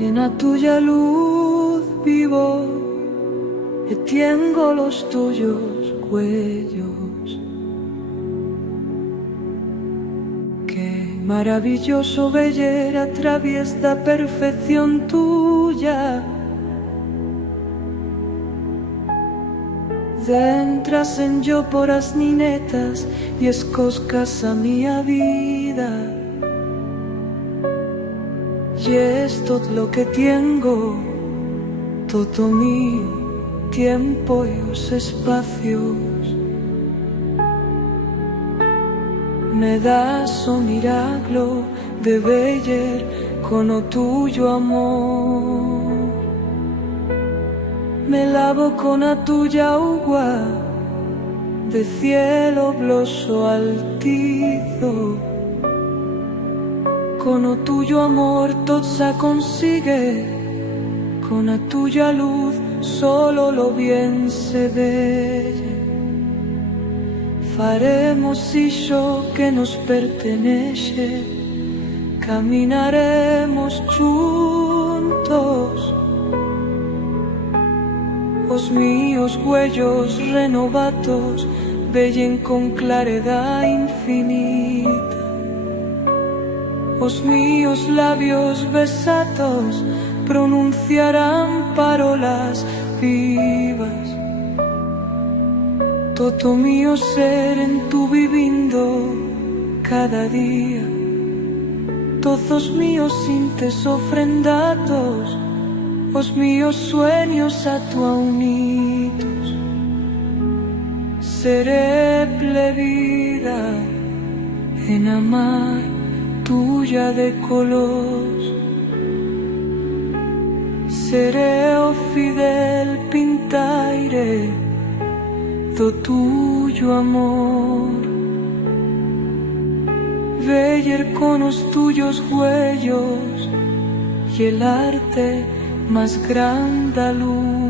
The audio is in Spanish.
En a tuya luz vivo e tengo los tuyos cuellos. Qué maravilloso ver a través da perfección tuya. Entras en yo por as ninetas y escoscas a mía vida. Y es todo lo que tengo, todo mi tiempo y los espacios. Me das un milagro de veller con o tuyo amor. Me lavo con a tuya agua de cielo bloso altizo. Con o tuyo amor todo se consigue, con a tuya luz solo lo bien se ve. Faremos iso que nos pertenece, caminaremos juntos. Os míos huellos renovados vellen con claridad infinita. Os míos labios besados pronunciarán parolas vivas. Todo mío ser en tu vivindo cada día. Todos míos sintes ofrendados, os míos sueños a tu unidos. Seré plebida en amar tuya de color. Seré o fidel pintaire do tuyo amor. Veller con los tuyos huellos y el arte más grande luz.